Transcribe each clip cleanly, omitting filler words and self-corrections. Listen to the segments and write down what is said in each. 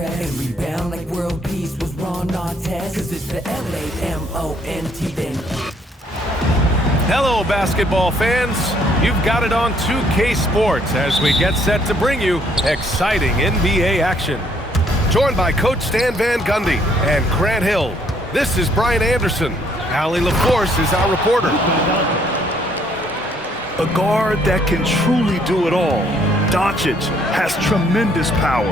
crest and rebound like world peace was Ron Artest. Cause it's the L-A-M-O-N-T then. Hello, basketball fans. You've got it on 2K Sports as we get set to bring you exciting NBA action. Joined by Coach Stan Van Gundy and Grant Hill, this is Brian Anderson. Allie LaForce is our reporter. A guard that can truly do it all. Doncic has tremendous power.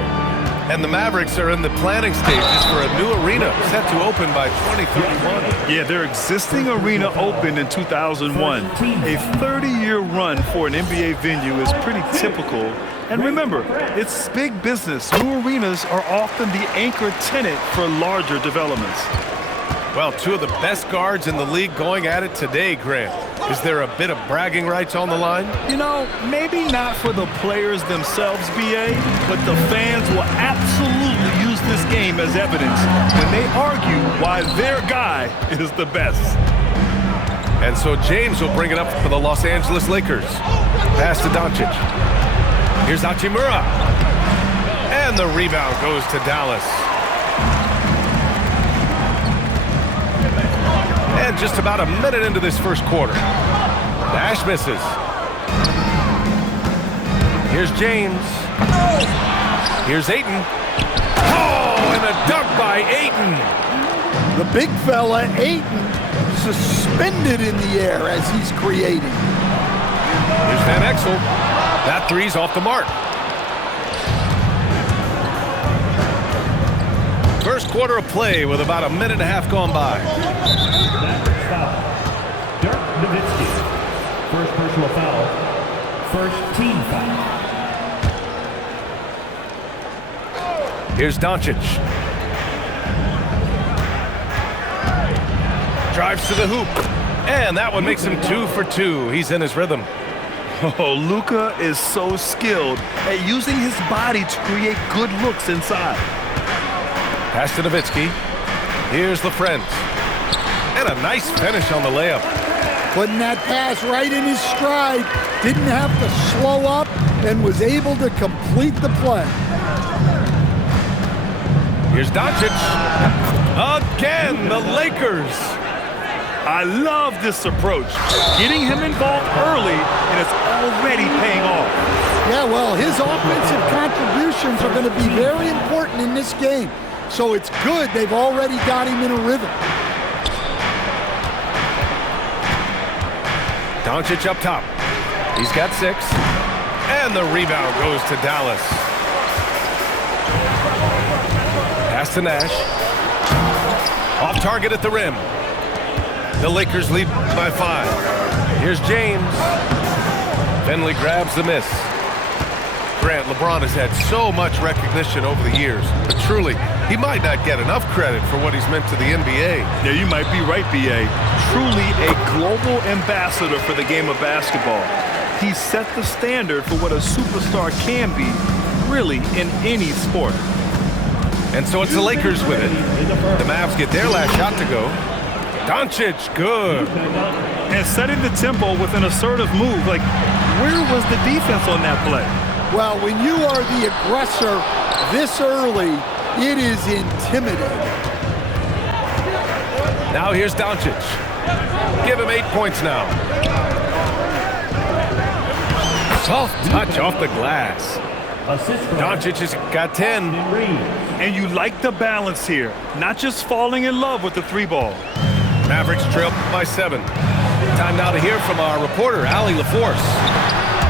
And the Mavericks are in the planning stages for a new arena set to open by 2031. Yeah, their existing arena opened in 2001. A 30-year run for an NBA venue is pretty typical. And remember, it's big business. New arenas are often the anchor tenant for larger developments. Well, two of the best guards in the league going at it today, Grant. Is there a bit of bragging rights on the line? You know, maybe not for the players themselves, BA, but the fans will absolutely use this game as evidence when they argue why their guy is the best. And so James will bring it up for the Los Angeles Lakers. Pass to Doncic. Here's Hachimura. And the rebound goes to Dallas. And just about a minute into this first quarter. Nash misses. Here's James. Here's Ayton. Oh, and a dunk by Ayton. The big fella, Ayton, suspended in the air as he's creating. Here's Van Exel. That three's off the mark. First quarter of play with about a minute and a half gone by. First personal foul. First team foul. Here's Doncic. Drives to the hoop. And that one makes him 2 for 2. He's in his rhythm. Oh, Luka is so skilled at using his body to create good looks inside. Pass to Nowitzki. Here's LaFrentz. And a nice finish on the layup. Putting that pass right in his stride. Didn't have to slow up and was able to complete the play. Here's Doncic. Again, the Lakers. I love this approach. Getting him involved early, and it's already paying off. Yeah, well, his offensive contributions are going to be very important in this game. So it's good they've already got him in a rhythm. Doncic up top. He's got 6. And the rebound goes to Dallas. Pass to Nash. Off target at the rim. The Lakers lead by 5. Here's James. Finley grabs the miss. Grant, LeBron has had so much recognition over the years, but truly, he might not get enough credit for what he's meant to the NBA. Yeah, you might be right, B.A. Truly a global ambassador for the game of basketball. He set the standard for what a superstar can be, really, in any sport. And so it's the Lakers with it. The Mavs get their last shot to go. Doncic, good. And setting the tempo with an assertive move. Like, where was the defense on that play? Well, when you are the aggressor this early, it is intimidating. Now here's Doncic. Give him 8 points now. Soft touch off the glass. Doncic has got 10. And you like the balance here. Not just falling in love with the 3-ball. Mavericks trail by 7. Time now to hear from our reporter, Allie LaForce.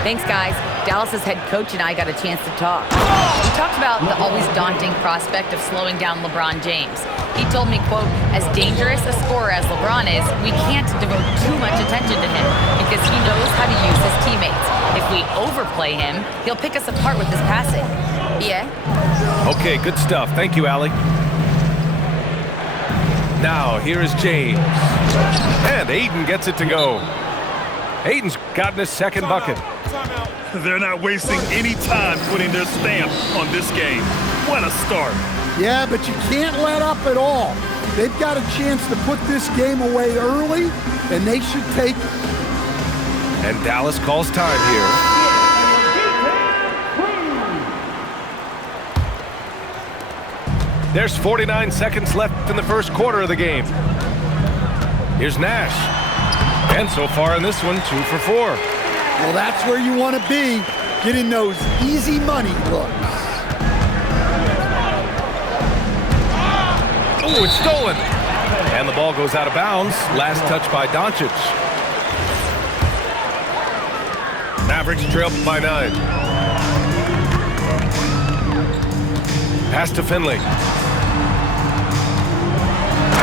Thanks, guys. Dallas's head coach and I got a chance to talk. We talked about the always daunting prospect of slowing down LeBron James. He told me, quote, as dangerous a scorer as LeBron is, we can't devote too much attention to him because he knows how to use his teammates. If we overplay him, he'll pick us apart with his passing. Yeah? Okay, good stuff. Thank you, Allie. Now, here is James. And Ayton gets it to go. Ayton's gotten his second bucket. They're not wasting any time putting their stamp on this game. What a start. Yeah, but you can't let up at all. They've got a chance to put this game away early, and they should take it. And Dallas calls time here. There's 49 seconds left in the first quarter of the game. Here's Nash. And so far in this one, 2 for 4. Well, that's where you want to be, getting those easy money looks. Oh, it's stolen. And the ball goes out of bounds. Last touch by Doncic. Mavericks trail by 9. Pass to Finley.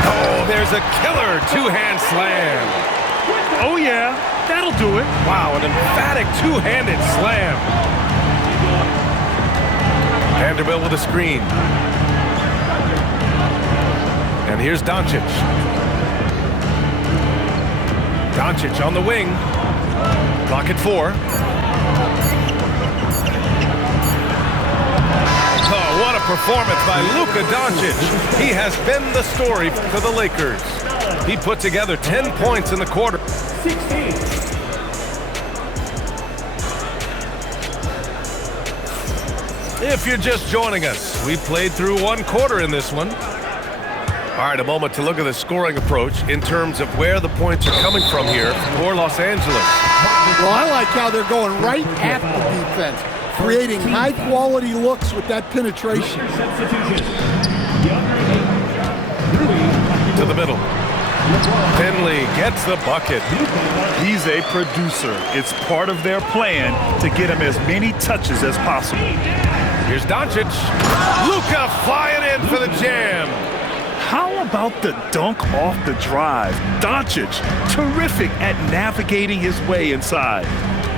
Oh, there's a killer two-hand slam. Oh, yeah, that'll do it. Wow, an emphatic two-handed slam. Vanderbilt with a screen. And here's Doncic. Doncic on the wing. Clock at 4. Oh, what a performance by Luka Doncic. He has been the story for the Lakers. He put together 10 points in the quarter. 16. If you're just joining us, we played through one quarter in this one. All right, a moment to look at the scoring approach in terms of where the points are coming from here for Los Angeles. Well, I like how they're going right at the defense, creating high-quality looks with that penetration. To the middle. Finley gets the bucket. He's a producer. It's part of their plan to get him as many touches as possible. Here's Doncic. Luka flying in for the jam. How about the dunk off the drive? Doncic, terrific at navigating his way inside.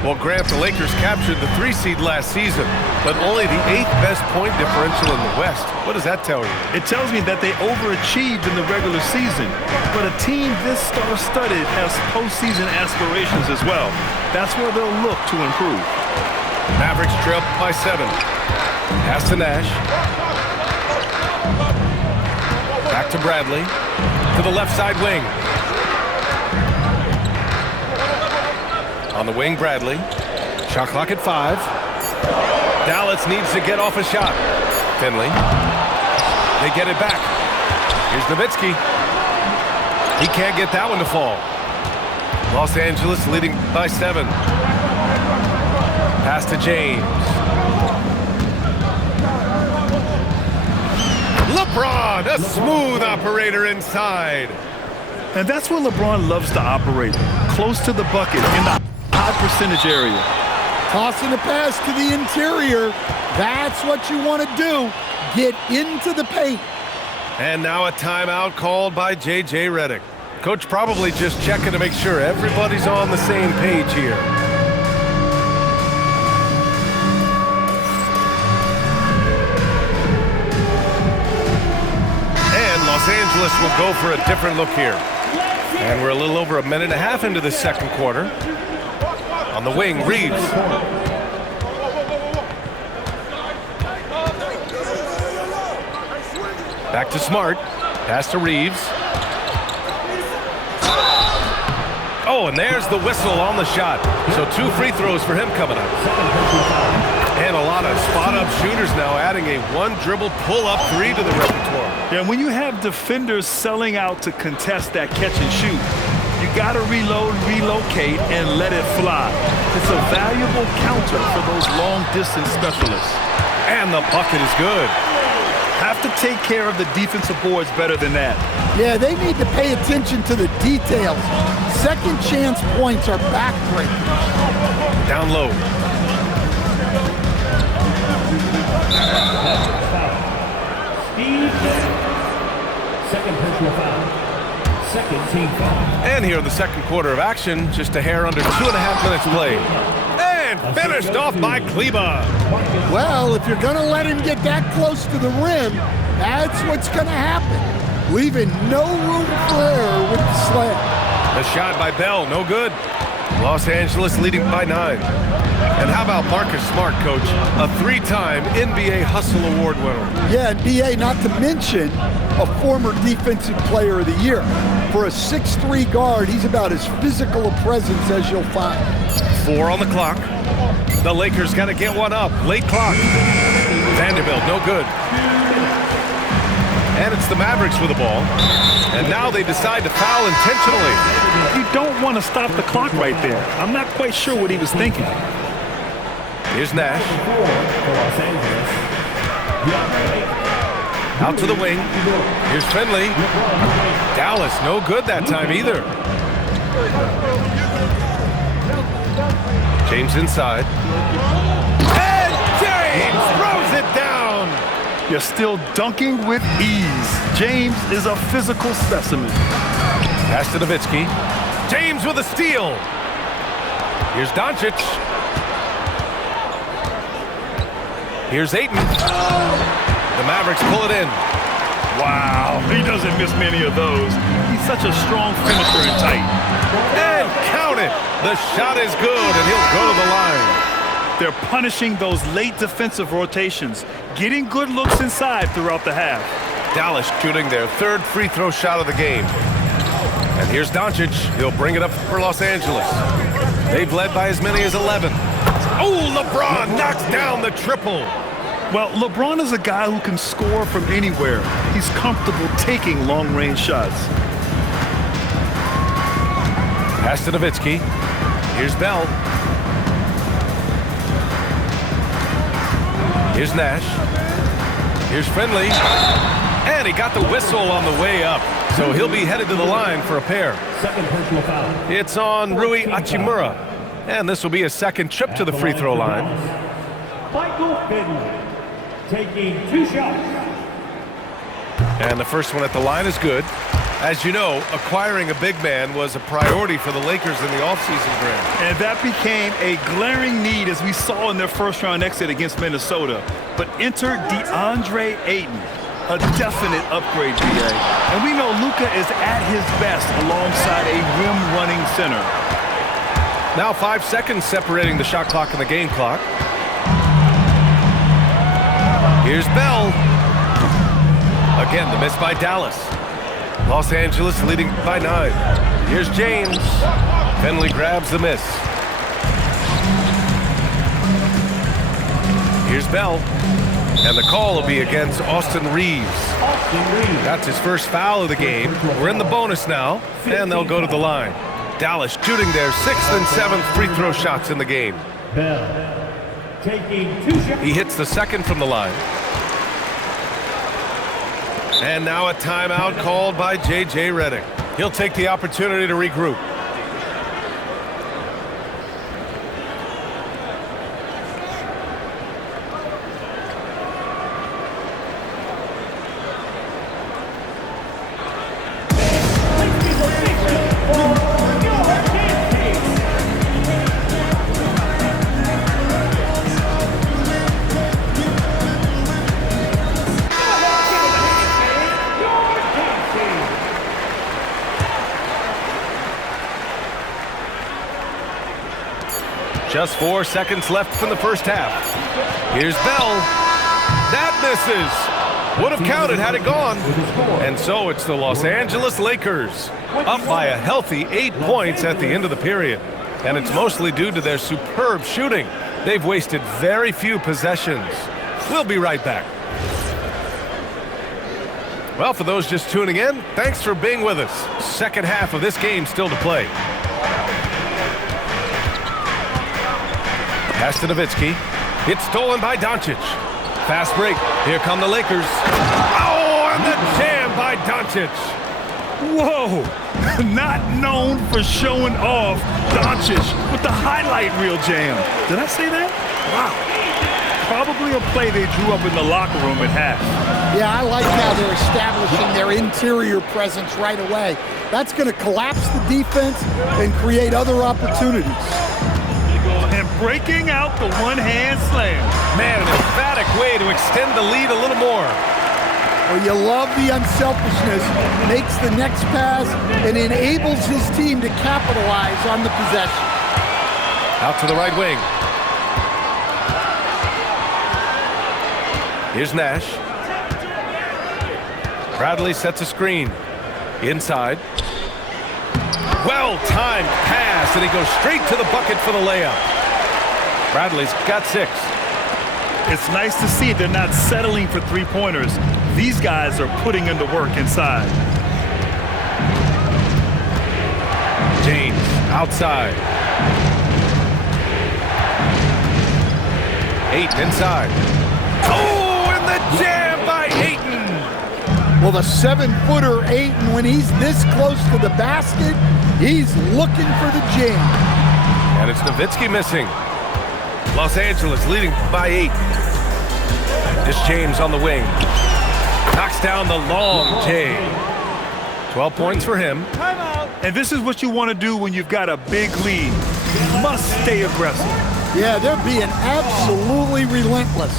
Well, Grant, the Lakers captured the 3 seed last season, but only the 8th best point differential in the West. What does that tell you? It tells me that they overachieved in the regular season, but a team this star-studded has postseason aspirations as well. That's where they'll look to improve. Mavericks trail by 7. Pass to Nash. Back to Bradley. To the left side wing. On the wing, Bradley. Shot clock at 5. Dallas needs to get off a shot. Finley. They get it back. Here's Nowitzki. He can't get that one to fall. Los Angeles leading by 7. Pass to James. LeBron, a smooth operator inside. And that's where LeBron loves to operate, close to the bucket in the high percentage area. Tossing the pass to the interior. That's what you want to do. Get into the paint. And now a timeout called by J.J. Redick. Coach probably just checking to make sure everybody's on the same page here. Los Angeles will go for a different look here. And we're a little over a minute and a half into the second quarter. On the wing, Reeves. Back to Smart. Pass to Reeves. Oh, and there's the whistle on the shot. So 2 free throws for him coming up. And a lot of spot-up shooters now, adding a 1-dribble pull-up 3 to the repertoire. Yeah, when you have defenders selling out to contest that catch and shoot, you got to reload, relocate, and let it fly. It's a valuable counter for those long-distance specialists. And the bucket is good. Have to take care of the defensive boards better than that. Yeah, they need to pay attention to the details. Second chance points are backbreakers. Down low. Second personal foul. Second team foul. And here in the second quarter of action, just a hair under 2.5 minutes played. And finished off by Kleba. Well, if you're going to let him get that close to the rim, that's what's going to happen. Leaving no room for error with the slam. The shot by Bell, no good. Los Angeles leading by 9. And how about Marcus Smart, Coach? A 3-time NBA Hustle Award winner. Yeah, and BA, not to mention a former Defensive Player of the Year. For a 6'3" guard, he's about as physical a presence as you'll find. 4 on the clock. The Lakers got to get one up. Late clock. Vanderbilt, no good. the Mavericks with the ball. And now they decide to foul intentionally. You don't want to stop the clock right there. I'm not quite sure what he was thinking. Here's Nash. Out to the wing. Here's Finley. Dallas, no good that time either. James inside. And James throws it down. You're still dunking with ease. James is a physical specimen. Pass to Nowitzki. James with a steal. Here's Doncic. Here's Ayton. The Mavericks pull it in. Wow, he doesn't miss many of those. He's such a strong finisher and tight. And count it. The shot is good, and he'll go to the line. They're punishing those late defensive rotations, getting good looks inside throughout the half. Dallas shooting their third free throw shot of the game. And here's Doncic. He'll bring it up for Los Angeles. They've led by as many as 11. Oh, LeBron knocks down the triple. Well, LeBron is a guy who can score from anywhere. He's comfortable taking long-range shots. Pass to Nowitzki. Here's Bell. Here's Nash. Here's Finley. And he got the whistle on the way up. So he'll be headed to the line for a pair. Second personal foul. It's on Rui Hachimura. And this will be a second trip to the free throw line. Michael Finley taking 2 shots. And the first one at the line is good. As you know, acquiring a big man was a priority for the Lakers in the offseason, Graham. And that became a glaring need, as we saw in their first-round exit against Minnesota. But enter DeAndre Ayton, a definite upgrade, BA. And we know Luka is at his best alongside a rim-running center. Now 5 seconds separating the shot clock and the game clock. Here's Bell. Again, the miss by Dallas. Los Angeles leading by 9. Here's James. Finley grabs the miss. Here's Bell. And the call will be against Austin Reeves. That's his first foul of the game. We're in the bonus now, and they'll go to the line. Dallas shooting their 6th and 7th free throw shots in the game. Bell taking 2 shots. He hits the second from the line. And now a timeout called by J.J. Redick. He'll take the opportunity to regroup. Just 4 seconds left in the first half. Here's Bell. That misses. Would have counted had it gone. And so it's the Los Angeles Lakers up by a healthy 8 points at the end of the period. And it's mostly due to their superb shooting. They've wasted very few possessions. We'll be right back. Well, for those just tuning in, thanks for being with us. Second half of this game still to play. Pass to Nowitzki. It's stolen by Doncic. Fast break. Here come the Lakers. Oh, and the jam by Doncic. Whoa! Not known for showing off, Doncic with the highlight reel jam. Did I say that? Wow. Probably a play they drew up in the locker room at half. Yeah, I like how they're establishing their interior presence right away. That's going to collapse the defense and create other opportunities. And breaking out the one-hand slam. Man, an emphatic way to extend the lead a little more. Well, you love the unselfishness. Makes the next pass and enables his team to capitalize on the possession. Out to the right wing. Here's Nash. Bradley sets a screen. Inside. Well-timed pass, and he goes straight to the bucket for the layup. Bradley's got 6. It's nice to see they're not settling for three-pointers. These guys are putting in the work inside. James outside. Ayton inside. Oh, and the jam by Ayton. Well, the 7-footer Ayton, when he's this close to the basket, he's looking for the jam. And it's Nowitzki missing. Los Angeles leading by 8. This James on the wing. Knocks down the long J. 12 points for him. And this is what you want to do when you've got a big lead. You must stay aggressive. Yeah, they're being absolutely relentless,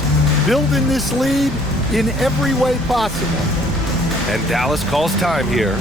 building this lead in every way possible. And Dallas calls time here.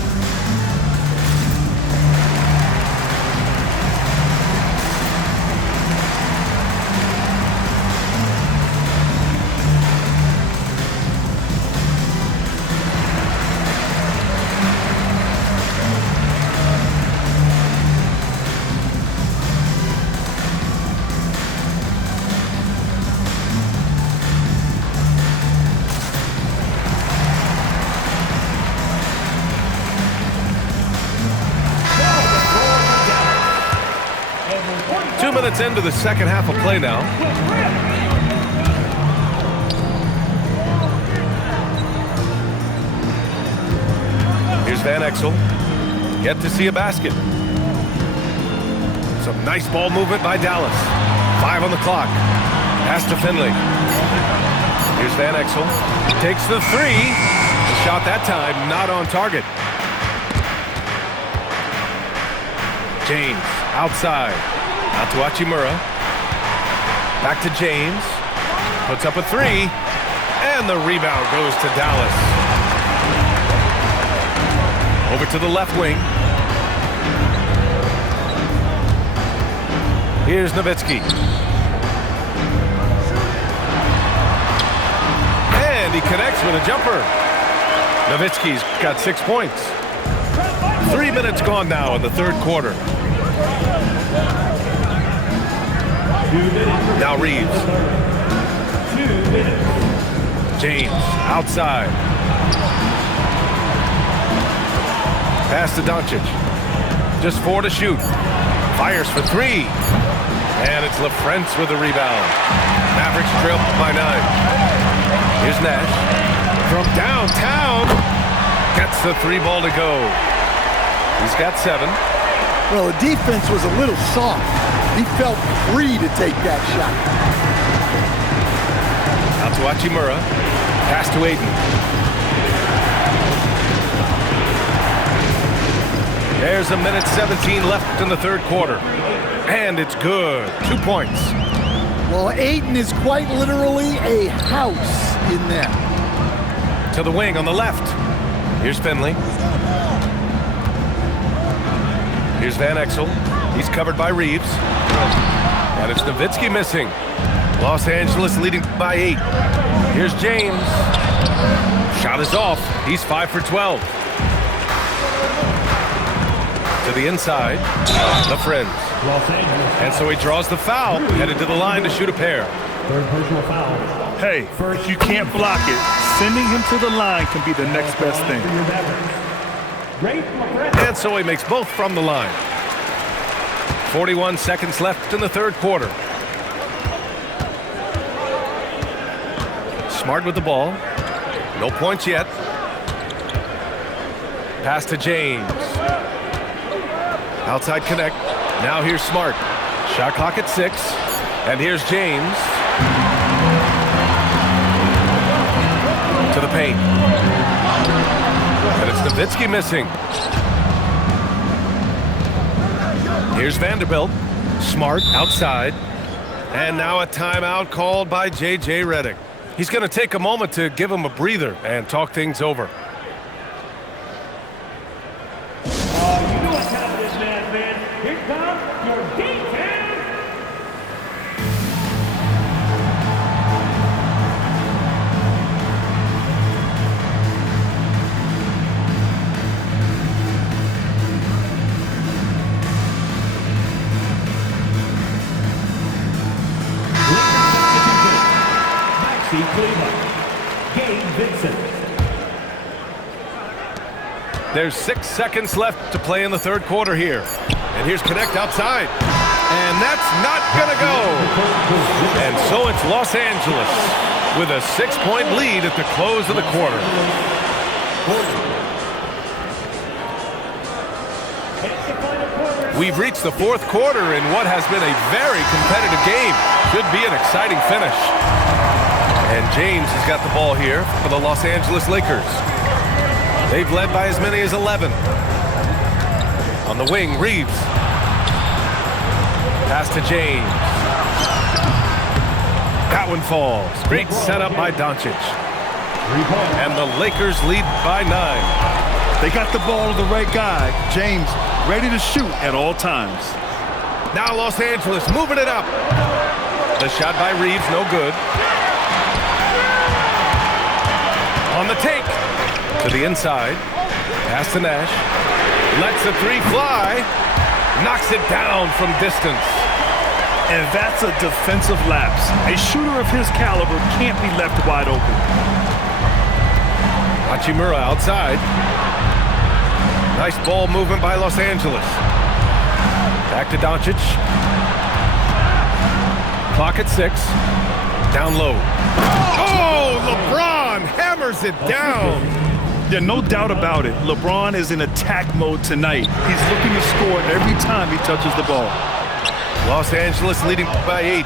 Minutes into the second half of play now. Here's Van Exel. Yet to see a basket. Some nice ball movement by Dallas. 5 on the clock. Pass to Finley. Here's Van Exel. Takes the 3. The shot that time not on target. James outside. Out to Hachimura. Back to James. Puts up a 3. And the rebound goes to Dallas. Over to the left wing. Here's Nowitzki. And he connects with a jumper. Nowitzki's got 6 points. 3 minutes gone now in the third quarter. Now Reeves. James outside. Pass to Doncic. Just 4 to shoot. Fires for 3. And it's LaFrentz with the rebound. Mavericks trail by 9. Here's Nash. From downtown. Gets the 3 ball to go. He's got 7. Well, the defense was a little soft. He felt free to take that shot. Out to Hachimura. Pass to Ayton. There's a minute 17 left in the third quarter. And it's good. 2 points. Well, Ayton is quite literally a house in there. To the wing on the left. Here's Finley. Here's Van Exel. He's covered by Reeves. And it's Nowitzki missing. Los Angeles leading by 8. Here's James. Shot is off. He's 5 for 12. To the inside. LaFrentz. And so he draws the foul. Headed to the line to shoot a pair. Third personal foul. Hey, if you can't block it, sending him to the line can be the next best thing. And so he makes both from the line. 41 seconds left in the third quarter. Smart with the ball. No points yet. Pass to James. Outside connect. Now here's Smart. Shot clock at 6. And here's James. To the paint. And it's Nowitzki missing. Here's Vanderbilt. Smart outside. And now a timeout called by J.J. Redick. He's going to take a moment to give him a breather and talk things over. You know what time it is, man. Here comes your defense. There's 6 seconds left to play in the third quarter here. And here's Connect outside. And that's not going to go. And so it's Los Angeles with a 6-point lead at the close of the quarter. We've reached the fourth quarter in what has been a very competitive game. Should be an exciting finish. And James has got the ball here for the Los Angeles Lakers. They've led by as many as 11. On the wing, Reeves. Pass to James. That one falls. Great setup by Doncic. And the Lakers lead by 9. They got the ball to the right guy, James, ready to shoot at all times. Now Los Angeles moving it up. The shot by Reeves, no good. On the take. To the inside. Pass to Nash. Lets the 3 fly. Knocks it down from distance. And that's a defensive lapse. A shooter of his caliber can't be left wide open. Hachimura outside. Nice ball movement by Los Angeles. Back to Doncic. Clock at 6. Down low. Oh, LeBron hammers it down. Yeah, no doubt about it. LeBron is in attack mode tonight. He's looking to score every time he touches the ball. Los Angeles leading by 8.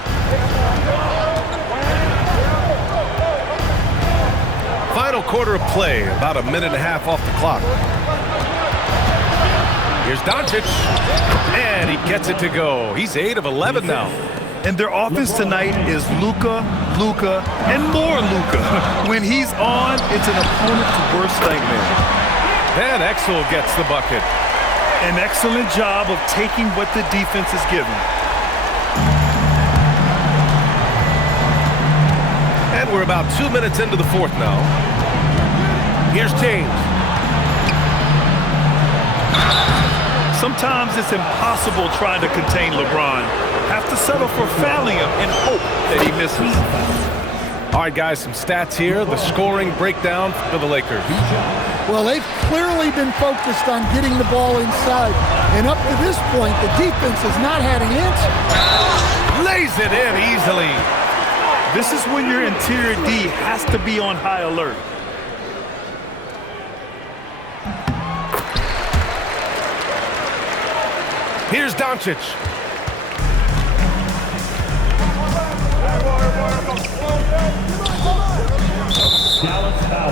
Final quarter of play, about a minute and a half off the clock. Here's Doncic, and he gets it to go. He's 8 of 11 now. And their offense tonight is Luka, and more Luka. When he's on, it's an opponent's worst nightmare. Van Exel gets the bucket. An excellent job of taking what the defense is given. And we're about 2 minutes into the fourth now. Here's James. Sometimes it's impossible trying to contain LeBron. Have to settle for fouling him and hope that he misses. All right, guys, some stats here. The scoring breakdown for the Lakers. Well, they've clearly been focused on getting the ball inside. And up to this point, the defense has not had an answer. Lays it in easily. This is when your interior D has to be on high alert. Here's Doncic. Dallas foul.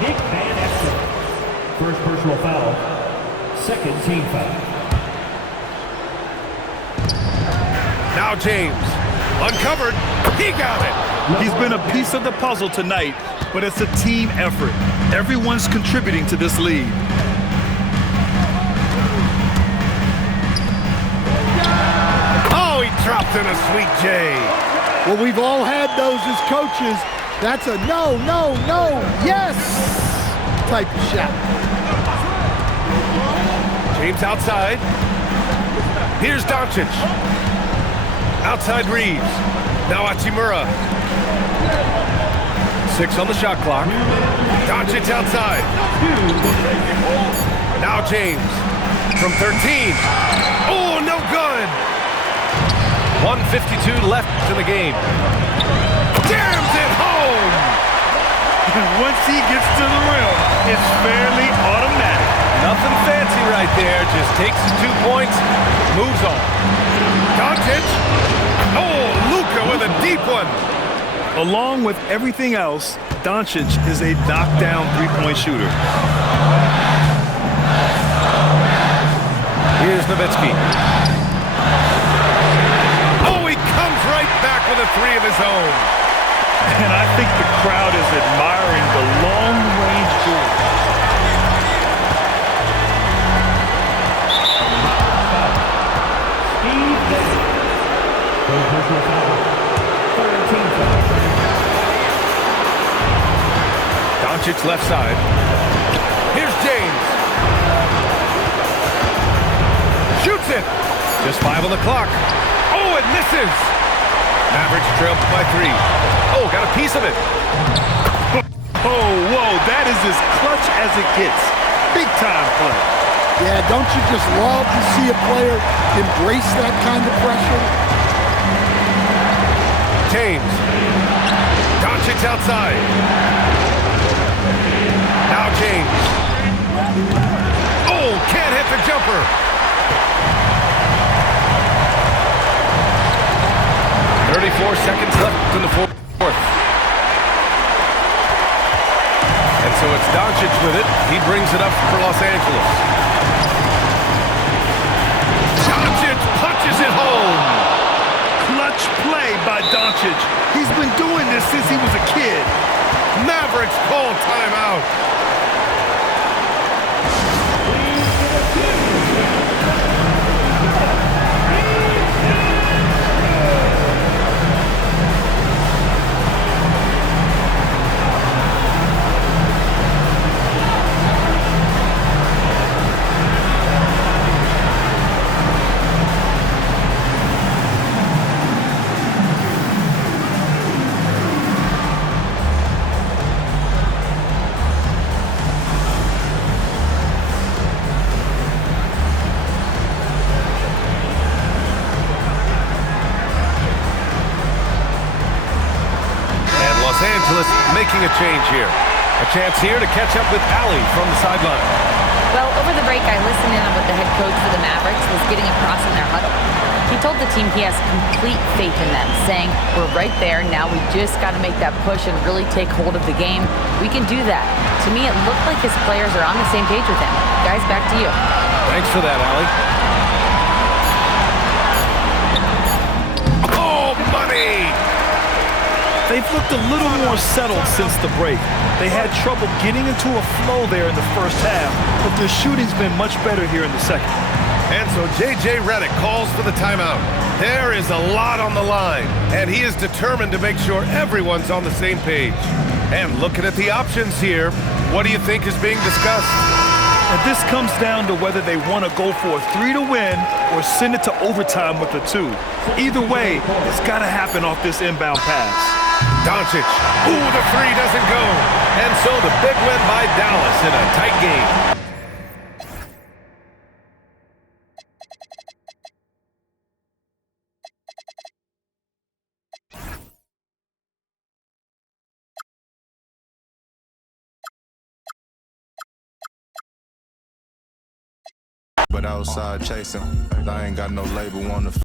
Nick Van Exel. First personal foul. Second team foul. Now James. Uncovered. He got it. He's been a piece of the puzzle tonight, but it's a team effort. Everyone's contributing to this lead. Oh, he dropped in a sweet J. Well, we've all had those as coaches. That's a no, yes type of shot. James outside. Here's Doncic. Outside Reeves. Now Hachimura. 6 on the shot clock. Doncic outside. Now James from 13. Oh, no good. 1:52 left in the game. Jams it home. And once he gets to the rim, it's fairly automatic. Nothing fancy right there. Just takes the 2 points, moves on. Doncic. Oh, Luka with a deep one. Along with everything else, Doncic is a knockdown three-point shooter. Here's Nowitzki. Oh, he comes right back with a 3 of his own. And I think the crowd is admiring the long-range ball. Steve Davis. First personal foul. Third team foul. Doncic left side. Here's James. Shoots it. Just 5 on the clock. Oh, it misses. Mavericks trail by 3. Oh, got a piece of it. Oh, whoa, that is as clutch as it gets. Big-time play. Yeah, don't you just love to see a player embrace that kind of pressure? James. Doncic outside. Now James. Oh, can't hit the jumper. 34 seconds left in the fourth. And so it's Doncic with it. He brings it up for Los Angeles. Doncic punches it home. Clutch play by Doncic. He's been doing this since he was a kid. Mavericks call timeout. Los Angeles making a change here. A chance here to catch up with Allie from the sideline. Well, over the break, I listened in on what the head coach for the Mavericks was getting across in their huddle. He told the team he has complete faith in them, saying, we're right there, now we just got to make that push and really take hold of the game. We can do that. To me, it looked like his players are on the same page with him. Guys, back to you. Thanks for that, Allie. Oh, money! They've looked a little more settled since the break. They had trouble getting into a flow there in the first half, but their shooting's been much better here in the second. And so J.J. Redick calls for the timeout. There is a lot on the line, and he is determined to make sure everyone's on the same page. And looking at the options here, what do you think is being discussed? And this comes down to whether they want to go for a 3 to win or send it to overtime with a 2. Either way, it's got to happen off this inbound pass. Doncic. Ooh, the 3 doesn't go. And so the big win by Dallas in a tight game. But outside chasing, I ain't got no label on the